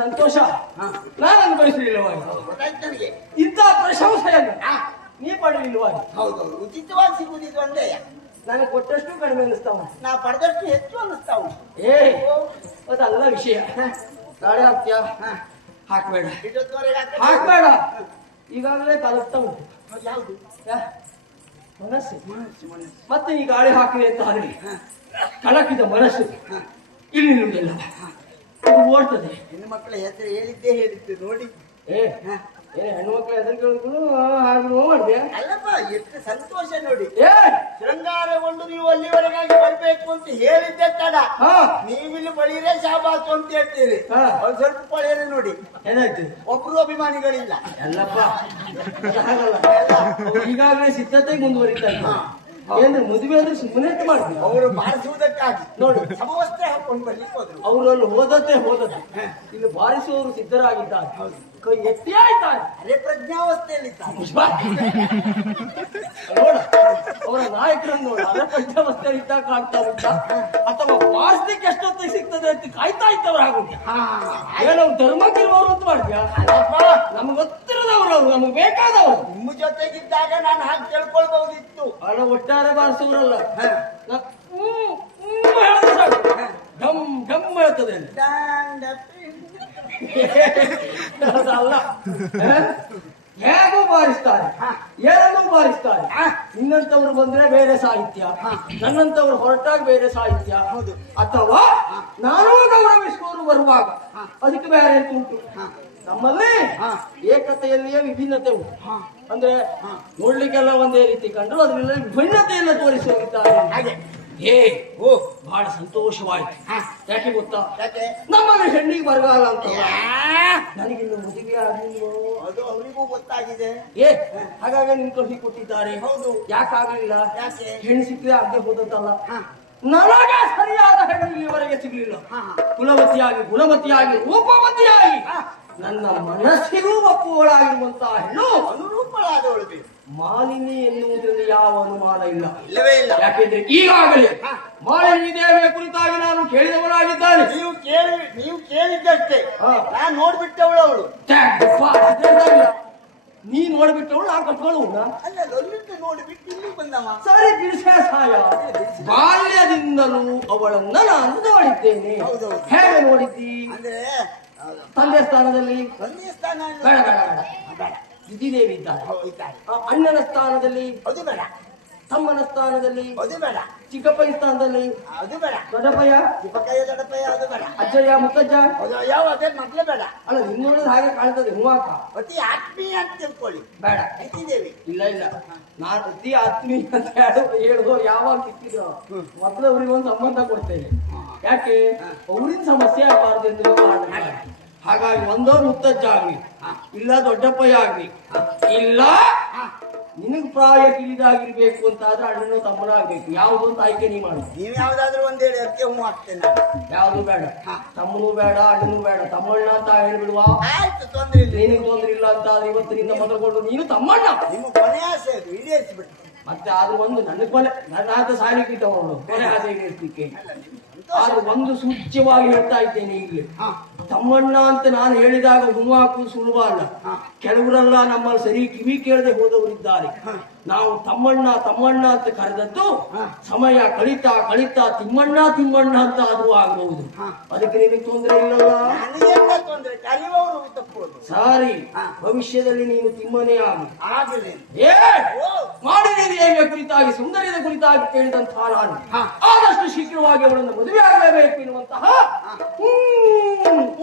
ಸಂತೋಷ ನಾನು ಅನುಭವಿಸಲಿಲ್ಲವಾಗಿ ಗೊತ್ತಾಯ್ತು ನನಗೆ. ಇಂಥ ಪ್ರಶಂಸೆಯನ್ನು ನೀ ಪಡೆಯಲಿಲ್ಲವಾಗಿ ಹೌದೌದು, ಉಚಿತವಾಗಿ ಸಿಗುವುದಿದ್ದು ಒಂದೇ. ನನಗೆ ಕೊಟ್ಟಷ್ಟು ಕಡಿಮೆ ಅನಿಸ್ತಾವ, ನಾ ಪಡೆದಷ್ಟು ಹೆಚ್ಚು ಅನ್ನಿಸ್ತಾವು. ಏ ಅದಲ್ಲ ವಿಷಯ. ಗಾಳಿ ಹಾಕ್ತೀಯ? ಹಾಕ್ಬೇಡ, ಹಾಕ್ಬೇಡ. ಈಗಾಗಲೇ ಕಲಗ್ತಾ ಉಂಟು. ಯಾವುದು? ಮನಸ್ಸು. ಮತ್ತೆ ಈ ಗಾಳಿ ಹಾಕಿದೆ ಅಂತ ಆಗಲಿ ಕಲಕಿದ ಮನಸ್ಸು ಇಲ್ಲಿ ನಿಲ್ಲುವುದಿಲ್ಲ, ಇದು ಓಡ್ತದೆ. ಹೆಣ್ಣು ಮಕ್ಕಳ ಹೆಸರು ಹೇಳಿದ್ದು ನೋಡಿ. ಹೆಣ್ಣು ಮಕ್ಕಳ ಹೆಸರು ಕೇಳಿದ್ರು ಹಾಗೆ ಮಾಡ್ದೆ. ಅಲ್ಲಪ್ಪ, ಎಷ್ಟು ಸಂತೋಷ ನೋಡಿ. ಏ ಶೃಂಗಾರಗೊಂಡು ನೀವು ಅಲ್ಲಿವರೆಗಾಗಿ ಬರ್ಬೇಕು ಅಂತ ಹೇಳಿದ್ದೆ ತಡ. ನೀವಿಲ್ಲಿ ಬಳಿರೇ ಶಾಬಾಸು ಅಂತ ಹೇಳ್ತೀರಿ. ಅವ್ರು ಸ್ವಲ್ಪ ಪಳೆಯಲ್ಲ ನೋಡಿ. ಏನಾಯ್ತು? ಒಬ್ರು ಅಭಿಮಾನಿಗಳಿಲ್ಲ. ಎಲ್ಲಪ್ಪ ಹಾಗಲ್ಲ, ಈಗಾಗಲೇ ಸಿದ್ಧತೆ ಮುಂದುವರಿತಾ ಇದ್ದಾರೆ. ಏನ್ರಿ ಮದುವೆ ಅಂದ್ರೆ ಸುಮ್ಮನೆ ಮಾಡ್ತೀವಿ. ಅವರು ಬಾರಿಸುವುದಕ್ಕಾಗಿ ನೋಡಿ ಸಮವಸ್ತ್ರ ಹಾಕೊಂಡು ಬರ್ಲಿಕ್ಕೆ ಹೋದ್ರು. ಅವರಲ್ಲಿ ಹೋದದ್ದೇ ಇಲ್ಲಿ ಬಾರಿಸುವವರು ಸಿದ್ಧರಾಗಿದ್ದಾರೆ, ಕೈ ಎತ್ತಿ ಆಯ್ತಾರೆ. ಅದೇ ಪ್ರಜ್ಞಾವಸ್ಥೆಯಲ್ಲಿದ್ದಾರೆ. ನೋಡ ಅವರ ನಾಯಕರನ್ನು ನೋಡ, ಅದೇ ಪ್ರಜ್ಞಾವಸ್ಥೆಯಲ್ಲಿ ಇದ್ದಾಗ ಕಾಣ್ತಾ ಉಂಟ ಅಥವಾ ಬಾರಿಸ್ಲಿಕ್ಕೆ ಎಷ್ಟೊತ್ತಿಗೆ ಸಿಗ್ತದೆ ಅಂತ ಕಾಯ್ತಾ ಇದ್ದವ್ರು ಆಗುಂಟ. ಏನೋ ಧರ್ಮಕ್ಕಿರುವವರು ಅಂತ ಮಾಡ್ತೀಯಾ? ನಮ್ಗೆ ಗೊತ್ತಿರದವ್ರು, ಅವ್ರು ನಮ್ಗೆ ಬೇಕಾದವರು. ನಿಮ್ಮ ಜೊತೆಗಿದ್ದಾಗ ನಾನು ಹಾಗೆ ಕೇಳ್ಕೊಳ್ಬಹುದಿತ್ತು. ಅಲ್ಲ ಒಟ್ಟಾರೆ ಬಾರಿಸುವರಲ್ಲ, ಢಮ್ ಢಮ್ ಹೇಳ್ತದೆ. ಅದಲ್ಲ, ಹೇಗೂ ಬಾರಿಸ್ತಾರೆ, ಏನನ್ನೂ ಬಾರಿಸ್ತಾರೆ. ನಿನ್ನಂತವ್ರು ಬಂದ್ರೆ ಬೇರೆ ಸಾಹಿತ್ಯ, ನನ್ನಂತವ್ರು ಹೊರಟಾಗ ಬೇರೆ ಸಾಹಿತ್ಯ. ಅಥವಾ ನಾನೂ ಗೌರವಿಸುವವರು ಬರುವಾಗ ಅದಕ್ಕೆ ಬೇರೆ ಉಂಟು. ನಮ್ಮಲ್ಲಿ ಏಕತೆಯಲ್ಲಿಯೇ ವಿಭಿನ್ನತೆ ಉಂಟು. ಅಂದ್ರೆ ನೋಡ್ಲಿಕ್ಕೆಲ್ಲ ಒಂದೇ ರೀತಿ ಕಂಡ್ರು ಅದರಲ್ಲಿ ವಿಭಿನ್ನತೆಯನ್ನು ತೋರಿಸುತ್ತಿದ್ದಾರೆ. ಹಾಗೆ ಬಹಳ ಸಂತೋಷವಾಯ್ತು. ಯಾಕೆ ಗೊತ್ತಾ? ನಮ್ಮಲ್ಲಿ ಹೆಣ್ಣಿಗೆ ಬರಗಾಲ ಅಂತ. ನನಗಿನ್ನು ಮದುವೆ ಆಗಲಿಲ್ಲ, ಅದು ಅವರಿಗೂ ಗೊತ್ತಾಗಿದೆ. ಹಾಗಾಗಿ ನಿನ್ ಕಳ್ಸಿ ಕೊಟ್ಟಿದ್ದಾರೆ. ಹೌದು. ಯಾಕಾಗಲಿಲ್ಲ? ಹೆಣ್ಣು ಸಿಕ್ಕದೆ ಆಗದೆ ಹೋದಂತಲ್ಲ, ನನಗೆ ಸರಿಯಾದ ಹೆಣ್ಣು ಇಲ್ಲಿವರೆಗೆ ಸಿಗ್ಲಿಲ್ಲ. ಕುಲವತಿಯಾಗಿ ಗುಣವತಿಯಾಗಿ ರೂಪವತಿಯಾಗಿ ನನ್ನ ಮನಸ್ಸಿಗೂ ಒಪ್ಪುವಳಾಗಿರುವಂತಹ ಹೆಣ್ಣು ಅನುರೂಪಳಾದವಳು ಮಾಲಿನಿ ಎನ್ನುವುದರಲ್ಲಿ ಯಾವ ಅನುಮಾನ ಇಲ್ಲ. ಇಲ್ಲವೇ ಇಲ್ಲ. ಯಾಕೆಂದ್ರೆ ಈಗಾಗಲೇ ಮಾಲಿನಿ ದೇವಿಯ ಕುರಿತಾಗಿ ನಾನು ಕೇಳಿದವನಾಗಿದ್ದಾನೆ. ನೀವು ಕೇಳಿದ್ದಷ್ಟೇ, ನಾನು ನೋಡ್ಬಿಟ್ಟವಳು ಅವಳು. ನೀ ನೋಡ್ಬಿಟ್ಟವಳು, ನಾ ಕಟ್ಕೊಳ್ಳು. ಅಲ್ಲ, ನೋಡ್ಬಿಟ್ಟು ಇಲ್ಲಿ ಬಂದವ. ಸರಿ, ಬಿಡಿಸೇ ಸಾಯ. ಬಾಲ್ಯದಿಂದಲೂ ಅವಳನ್ನ ನಾನು ನೋಡಿದ್ದೇನೆ. ಹೇಗೆ ನೋಡಿದ್ದಿ? ಅಂದ್ರೆ ತಂದೆ ಸ್ಥಾನದಲ್ಲಿ ಬೇಡ ಬೇಡ ಬೇಡ, ವಿಧಿದೇವಿ ಇದ್ದಾರೆ. ಅಣ್ಣನ ಸ್ಥಾನದಲ್ಲಿ ಅದು ಬೇಡ, ತಮ್ಮನ ಸ್ಥಾನದಲ್ಲಿ ಅದು ಬೇಡ, ಚಿಕ್ಕಪ್ಪನ ಸ್ಥಾನದಲ್ಲಿ ಅದು ಬೇಡ, ದೊಡ್ಡಪ್ಪಯ್ಯ ಚಿಕ್ಕಪ್ಪಯ್ಯ ದೊಡ್ಡಪ್ಪಯ್ಯ ಅದು ಬೇಡ, ಅಜ್ಜಯ್ಯ ಮುತ್ತಜ್ಜ ಯಾವ ಅದೇ ಮೊದ್ಲೇ ಬೇಡ. ಅಲ್ಲ, ನಿನ್ನೋಡೋದು ಹಾಗೆ ಕಾಣ್ತದೆ. ಹೂವಾಕ ಅತಿ ಆತ್ಮೀಯ ಅಂತ ತಿಳ್ಕೊಳ್ಳಿ. ಬೇಡ, ವಿಧಿದೇವಿ. ಇಲ್ಲ ಇಲ್ಲ, ನಾನು ಅತಿ ಆತ್ಮೀಯ ಅಂತ ಹೇಳುದವ್ರು ಯಾವಾಗ ಸಿಕ್ಕಿದ್ರು ಮೊದಲು ಅವ್ರಿಗೆ ಒಂದು ಸಂಬಂಧ ಕೊಡ್ತೇನೆ. ಯಾಕೆ? ಅವ್ರಿನ ಸಮಸ್ಯೆ ಆಗಬಾರ್ದು ಎಂದು ಕಾರಣ. ಹಾಗಾಗಿ ಒಂದೋ ಮುತ್ತಜ್ಜ ಆಗ್ಲಿ, ಇಲ್ಲ ದೊಡ್ಡಪ್ಪಯ್ಯ ಆಗ್ಲಿ, ಇಲ್ಲ ನಿನಗ್ ಪ್ರಾಯ ಕಿಳಿದಾಗಿರ್ಬೇಕು ಅಂತ ಆದ್ರೆ ಅಣ್ಣನ ತಮ್ಮನಾಗ್ಬೇಕು. ಯಾವ್ದು ಅಂತ ಆಯ್ಕೆ ನೀ ಮಾಡಿ. ನೀವ್ ಯಾವ್ದಾದ್ರು ಒಂದ್ ಹೇಳಿ, ಅದಕ್ಕೆ ಹೂ ಆಗ್ತೇನೆ. ಯಾವ್ದು ಬೇಡ, ತಮ್ಮನೂ ಬೇಡ, ಅಣ್ಣನೂ ಬೇಡ, ತಮ್ಮಣ್ಣ ಅಂತ ಹೇಳ್ಬಿಡುವ. ಆಯ್ತು, ತೊಂದ್ರೆ ಇಲ್ಲ. ನಿನಗ್ ತೊಂದ್ರೆ ಇಲ್ಲ ಅಂತ ಆದ್ರೆ ಇವತ್ತಿನಿಂದ ಮೊದಲುಕೊಂಡು ನೀನು ತಮ್ಮಣ್ಣ. ನಿಮ್ಮ ಕೊನೆ ಆಸೆ ಅದು ಈಡೇರಿಸ್ಬಿಟ್ಟು. ಮತ್ತೆ ಆದ್ರೂ ಒಂದು ನನ್ನ ಕೊನೆ, ನನ್ನ ಆತ ಸಾಲಿಕ್ಕೆ ತಗೊಂಡು ಕೊನೆ ಆಸೆ ಈಡೇರಿಸಲಿಕ್ಕೆ. ಆದ್ರೂ ಒಂದು ಸೂಚ್ಯವಾಗಿ ಹೇಳ್ತಾ ಇದ್ದೇನೆ ಇಲ್ಲಿ, ತಮ್ಮಣ್ಣ ಅಂತ ನಾನು ಹೇಳಿದಾಗ ಹುಮ್ಮಾಕು ಸುಲಭ ಅಲ್ಲ. ಕೆಲವರೆಲ್ಲ ನಮ್ಮಲ್ಲಿ ಸರಿ ಕಿವಿ ಕೇಳದೆ ಹೋದವರಿದ್ದಾರೆ. ನಾವು ತಮ್ಮಣ್ಣ ತಮ್ಮಣ್ಣ ಅಂತ ಕರೆದದ್ದು ಸಮಯ ಕಳೀತಾ ಕಳೀತಾ ತಿಮ್ಮಣ್ಣ ತಿಮ್ಮಣ್ಣ ಅಂತ ಆದ್ರೂ ಆಗಬಹುದು. ಅದಕ್ಕೆ ನಿನಗೆ ತೊಂದರೆ ಇಲ್ಲಲ್ಲ? ತೊಂದರೆ ಕರೆಯುವವರು ತಪ್ಪೋದು. ಸಾರಿ, ಭವಿಷ್ಯದಲ್ಲಿ ನೀನು ತಿಮ್ಮನೇ ಆಗಲಿ. ಮಾಡಿದ ಕುರಿತಾಗಿ ಸುಂದರಿಯ ಕುರಿತಾಗಿ ಕೇಳಿದಂತಹ ನಾನು ಆದಷ್ಟು ಶೀಘ್ರವಾಗಿ ಅವಳನ್ನು ಮದುವೆ ಆಗಲೇಬೇಕು ಎನ್ನುವಂತಹ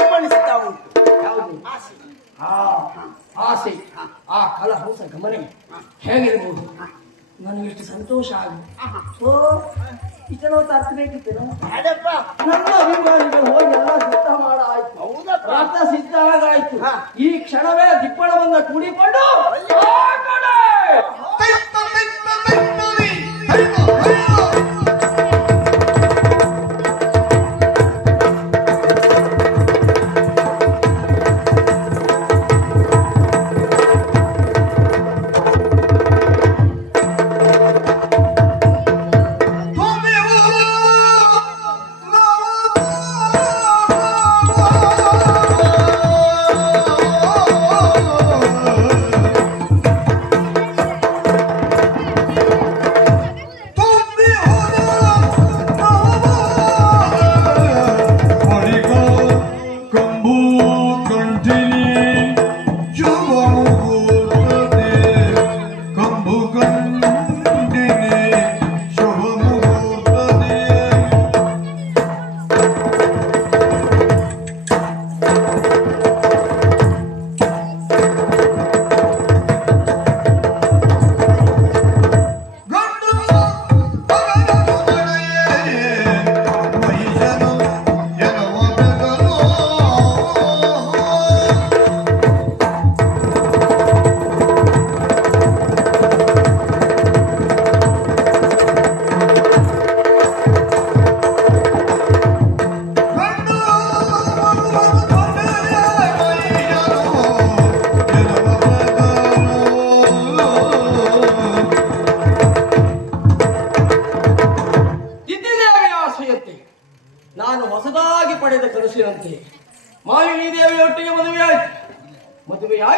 ಉಮ್ಮಣಿಸ್ತಾ ಉಂಟು. ಯಾವುದು? ಆಸೆ, ಆ ಕಲಹೋಸ ಗಮನ ಹೇಗಿರಬಹುದು. ನನಗೆಷ್ಟು ಸಂತೋಷ ಆಗಿ ಇಷ್ಟನೋ ತರ್ಸಬೇಕಿತ್ತು. ನನ್ನ ಅಭಿಮಾನಿಗಳು ಹೋಗಿ ಎಲ್ಲ ಸಿದ್ಧ ಮಾಡ ಆಯ್ತು, ರಥ ಸಿದ್ಧ ಆಗಾಯ್ತು. ಈ ಕ್ಷಣವೇ ದಿಪ್ಪಣವನ್ನ ಕೂಡಿಕೊಂಡು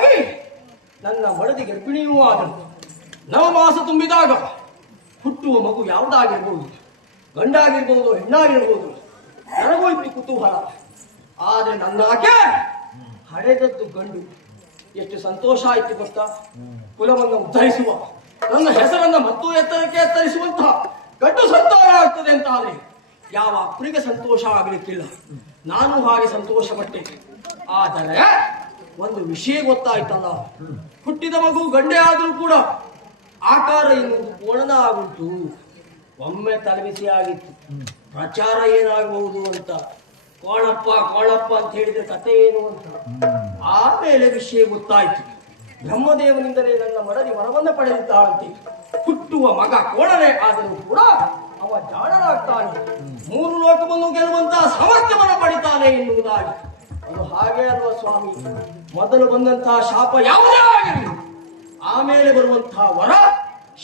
ಹಾಗಾಗಿ ನನ್ನ ಮಡದಿ ಗರ್ಭಿಣಿಯೂ ಆದಳು. ನವಮಾಸ ತುಂಬಿದಾಗ ಹುಟ್ಟುವ ಮಗು ಯಾವುದಾಗಿರ್ಬೋದು, ಗಂಡಾಗಿರ್ಬೋದು ಹೆಣ್ಣಾಗಿರ್ಬೋದು, ನನಗೂ ಇತ್ತು ಕುತೂಹಲ. ಆದ್ರೆ ನನ್ನಾಗೆ ಹಡೆದದ್ದು ಗಂಡು. ಎಷ್ಟು ಸಂತೋಷ ಆಯ್ತು ಗೊತ್ತಾ? ಕುಲವನ್ನು ಉದ್ಧರಿಸುವ, ನನ್ನ ಹೆಸರನ್ನ ಮತ್ತು ಎತ್ತರಕ್ಕೆ ಎತ್ತರಿಸುವಂತಹ ಗಂಡು ಸಂತಾನ ಆಗ್ತದೆ ಅಂತ ಆದ್ರೆ ಯಾವ ಅಪ್ಪನಿಗೆ ಸಂತೋಷ ಆಗಲಿಕ್ಕಿಲ್ಲ. ನಾನು ಹಾಗೆ ಸಂತೋಷ ಪಟ್ಟೆ. ಆದರೆ ಒಂದು ವಿಷಯ ಗೊತ್ತಾಯ್ತಲ್ಲ, ಹುಟ್ಟಿದ ಮಗು ಗಂಡೆ ಆದರೂ ಕೂಡ ಆಕಾರ ಎನ್ನುವುದು ಕೋಣನ ಆಗುಂಟು. ಒಮ್ಮೆ ತಲೆಬಿಸಿ ಆಗಿತ್ತು, ಪ್ರಚಾರ ಏನಾಗಬಹುದು ಅಂತ. ಕೋಣಪ್ಪ ಕೋಣಪ್ಪ ಅಂತ ಹೇಳಿದ್ರೆ ಕತೆ ಏನು ಅಂತ. ಆಮೇಲೆ ವಿಷಯ ಗೊತ್ತಾಯ್ತು. ಬ್ರಹ್ಮದೇವನಿಂದಲೇ ನನ್ನ ಮಡದಿ ವರವನ್ನ ಪಡೆದಿದ್ದಾಳಂತೆ. ಹುಟ್ಟುವ ಮಗ ಕೋಣನೆ ಆದರೂ ಕೂಡ ಅವ ಜಾಣನಾಗ್ತಾನೆ, 3 ಲೋಕವನ್ನು ಗೆಲ್ಲುವಂತಹ ಸಾಮರ್ಥ್ಯವನ್ನು ಪಡಿತಾನೆ ಎನ್ನುವುದಾಗಿ. ಅದು ಹಾಗೆ ಅಲ್ವಾ ಸ್ವಾಮಿ? ಮೊದಲು ಬಂದಂತಹ ಶಾಪ ಯಾವುದೇ ಆಗಿರಲಿ, ಆಮೇಲೆ ಬರುವಂತಹ ವರ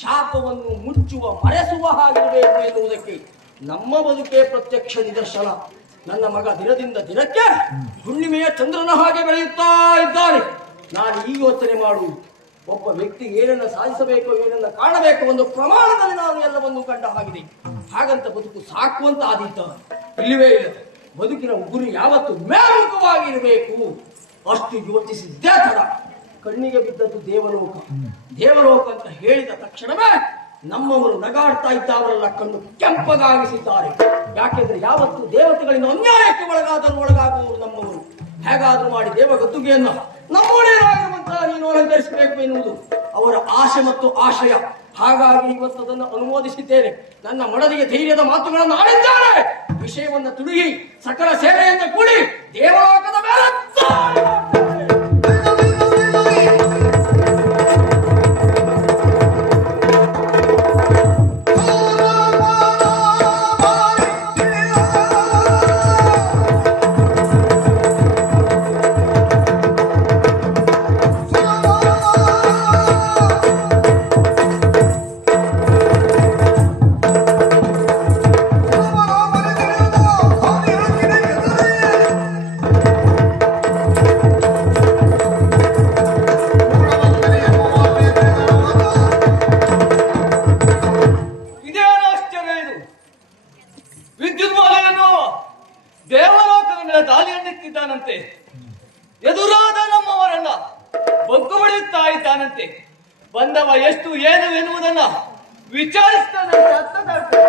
ಶಾಪವನ್ನು ಮುಚ್ಚುವ ಮರೆಸುವ ಹಾಗಿರಬೇಕು ಎನ್ನುವುದಕ್ಕೆ ನಮ್ಮ ಬದುಕೇ ಪ್ರತ್ಯಕ್ಷ ನಿದರ್ಶನ. ನನ್ನ ಮಗ ದಿನದಿಂದ ದಿನಕ್ಕೆ ಹುಣ್ಣಿಮೆಯ ಚಂದ್ರನ ಹಾಗೆ ಬೆಳೆಯುತ್ತಾ ಇದ್ದಾನೆ. ನಾನು ಈ ಯೋಚನೆ ಮಾಡುವುದು, ಒಬ್ಬ ವ್ಯಕ್ತಿ ಏನನ್ನ ಸಾಧಿಸಬೇಕು, ಏನನ್ನ ಕಾಣಬೇಕು, ಒಂದು ಪ್ರಮಾಣದಲ್ಲಿ ನಾನು ಎಲ್ಲವನ್ನು ಕಂಡ ಹಾಗಿದೆ. ಹಾಗಂತ ಬದುಕು ಸಾಕು ಅಂತ ಆದೀತ ಇಲ್ಲವೇ ಇಲ್ಲ. ಬದುಕಿನ ಗುರಿ ಯಾವತ್ತು ಮೇಲ್ಮುಖವಾಗಿರಬೇಕು. ಅಷ್ಟು ಯೋಚಿಸಿದ್ದೇ ತಡ. ಕಣ್ಣಿಗೆ ಬಿದ್ದದ್ದು ದೇವಲೋಕ. ದೇವಲೋಕ ಅಂತ ಹೇಳಿದ ತಕ್ಷಣವೇ ನಮ್ಮವರು ನಗಾಡ್ತಾ ಇದ್ದವರೆಲ್ಲ ಕಣ್ಣು ಕೆಂಪಗಾಗಿಸಿದ್ದಾರೆ. ಯಾಕೆಂದ್ರೆ ಯಾವತ್ತು ದೇವತೆಗಳಿಂದ ಅನ್ಯಾಯಕ್ಕೆ ಒಳಗಾಗುವವರು ನಮ್ಮವರು. ಹೇಗಾದ್ರೂ ಮಾಡಿ ದೇವ ಗದ್ದುಗೆಯನ್ನು ನಮ್ಮೊಡೆಯರಾಗಿರುವಂತಹ ನೀನು ಅಲಂಕರಿಸಬೇಕು ಎನ್ನುವುದು ಅವರ ಆಸೆ ಮತ್ತು ಆಶಯ. ಹಾಗಾಗಿ ಇವತ್ತು ಅದನ್ನು ಅನುಮೋದಿಸಿದ್ದೇನೆ. ನನ್ನ ಮಡದಿಗೆ ಧೈರ್ಯದ ಮಾತುಗಳನ್ನು ಆಡಿದ್ದಾರೆ. ವಿಷಯವನ್ನು ತುಡುಗಿ ಸಕಲ ಸೇವೆಯಿಂದ ಕೂಡಿ ದೇವಲೋಕದ ಮೇಲೆ ಎದುರಾದ ನಮ್ಮವರನ್ನ ಬಗ್ಗು ಬಡಿಯುತ್ತಾ ಇದ್ದಾನಂತೆ. ಬಂದವ ಎಷ್ಟು ಏನು ಎನ್ನುವುದನ್ನ ವಿಚಾರಿಸ್ತಾನಂತೆ.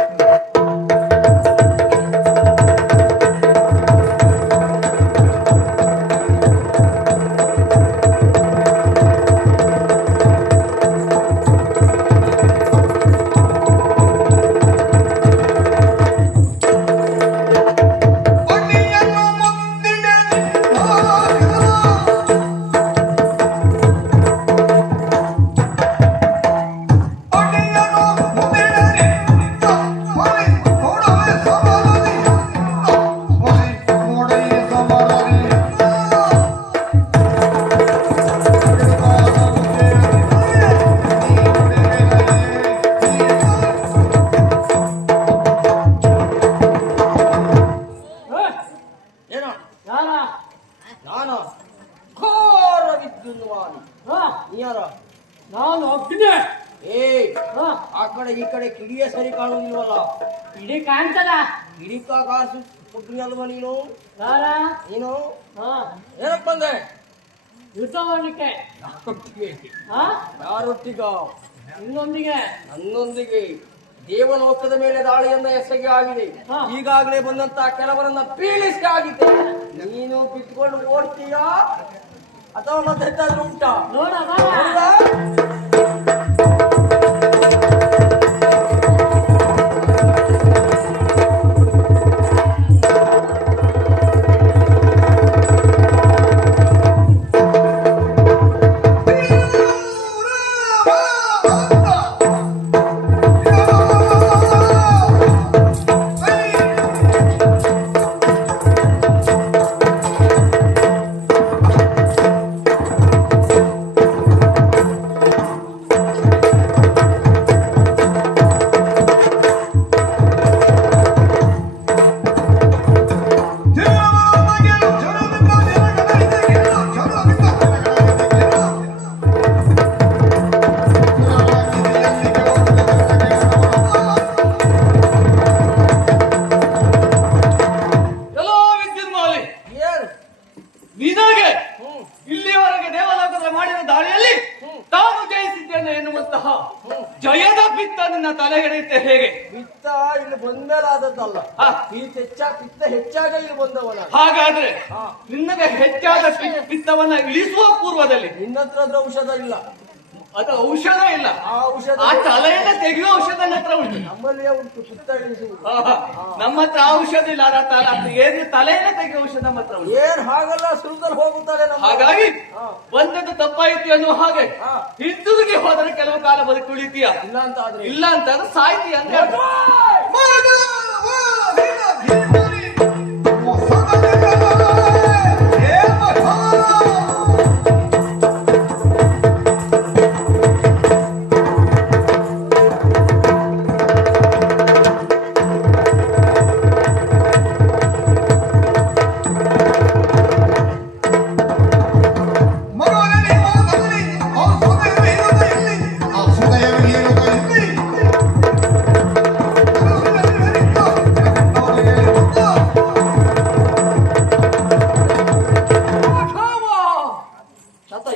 ನಾನು ಒಪ್ಪಿದೆ. ಆ ಕಡೆ ಈ ಕಡೆ ಕಿಡಿಯ ಸರಿ ಕಾಣುವುದಿಲ್ವಲ್ಲ? ಕಿಡಿ ಕಾಣ್ತದ. ಕಿಡಿಕ ಕಾಸು ಕೊಟ್ರಿ ಅಲ್ವಾ ನೀನು? ನೀನು ಏನಕ್ಕೆ ಬಂದೆ? ಯುದ್ಧ ಮಾಡ್ಲಿಕ್ಕೆ. ಯಾರೊಟ್ಟಿಗ? ಇನ್ನೊಂದಿಗೆ. ನನ್ನೊಂದಿಗೆ. ದೇವಲೋಕದ ಮೇಲೆ ದಾಳಿಯನ್ನ ಎಸಗಿ ಆಗಿದೆ. ಈಗಾಗಲೇ ಬಂದಂತ ಕೆಲವರನ್ನ ಪೀಡಿಸಿ ಆಗಿದೆ. ನೀನು ಬಿಟ್ಕೊಂಡು ಓಡ್ತೀಯಾ ಅಥವಾ ಮತ್ತೆ ಉಂಟಾ? ನೋಡ ಪಿತ್ತನೆ ಎನ್ನುವಂತಹ ಜಯದ ಪಿತ್ತ ನಿನ್ನ ತಲೆ ಹಿಡಿಯುತ್ತೆ ಹೇಗೆ? ಪಿತ್ತ ಇಲ್ಲಿ ಬಂದ್ಮೇಲೆ ಆದದ್ದಲ್ಲ. ಪಿತ್ತ ಹೆಚ್ಚಾಗ ಇಲ್ಲಿ ಬಂದವನ. ಹಾಗಾದ್ರೆ ನಿನ್ನಗೆ ಹೆಚ್ಚಾದ ಪಿತ್ತವನ್ನ ಇಳಿಸುವ ಪೂರ್ವದಲ್ಲಿ ನಿನ್ನತ್ರ ಅದು ಔಷಧ ಇಲ್ಲ. ಅದು ಔಷಧ ಇಲ್ಲ. ಆ ಔಷಧ ಆ ತಲೆಯನ್ನ ತೆಗೆಯುವ ಔಷಧ ನನ್ನ ಹತ್ರ ಉಂಟು. ನಮ್ಮಲ್ಲಿಯೇ ಉಂಟು ಪಿತ್ತ ಇಳಿಸುವುದು. ನಮ್ಮ ಹತ್ರ ಔಷಧ ಇಲ್ಲ. ಏನು ತಲೆಯನ್ನ ತೆಗೆಯುವ ಔಷಧ ನಮ್ಮ ಹತ್ರ ಉಂಟು. ಏನ್ ಹಾಗಲ್ಲ, ಸುಲಭದಲ್ಲಿ ಹೋಗುತ್ತಾರೆ ನಮ್ಮ. ಹಾಗಾಗಿ ಬಂದದ್ದು ತಪ್ಪಾಯಿತು ಅನ್ನುವ ಹಾಗೆ ಹಿಂದಿರುಗಿ ಹೋದರೆ ಕೆಲವು ಕಾಲ ಬದುಕಿ ಉಳಿತೀಯ. ಇಲ್ಲ ಅಂತ ಆದ್ರೆ ಇಲ್ಲ ಅಂತ ಅದು ಸಾಯ್ತೀಯ ಅಂತ ಹೇಳ್ತಾರೆ.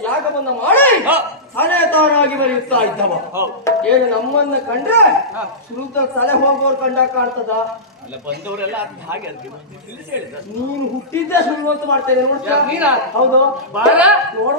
ಯಾಗವನ್ನ ಮಾಡಿ ತಲೆ ತಾನಾಗಿ ಬರೆಯುತ್ತಾ ಇದ್ದವ. ಏನು ನಮ್ಮನ್ನ ಕಂಡ್ರೆ ಸುರುತ ತಲೆ ಹೋಗೋರು ಕಂಡ ಕಾಣ್ತದ? ಅಲ್ಲ, ಬಂದವರೆಲ್ಲ ಹಾಗೆ ತಿಳಿಸಿ ಹೇಳಿದ. ನೀನು ಹುಟ್ಟಿದ್ದೆ ಸುಳ್ಳು ಅಂತ ಮಾಡ್ತೇನೆ. ನೀನಾ? ಹೌದು. ಬಾರ ನೋಡ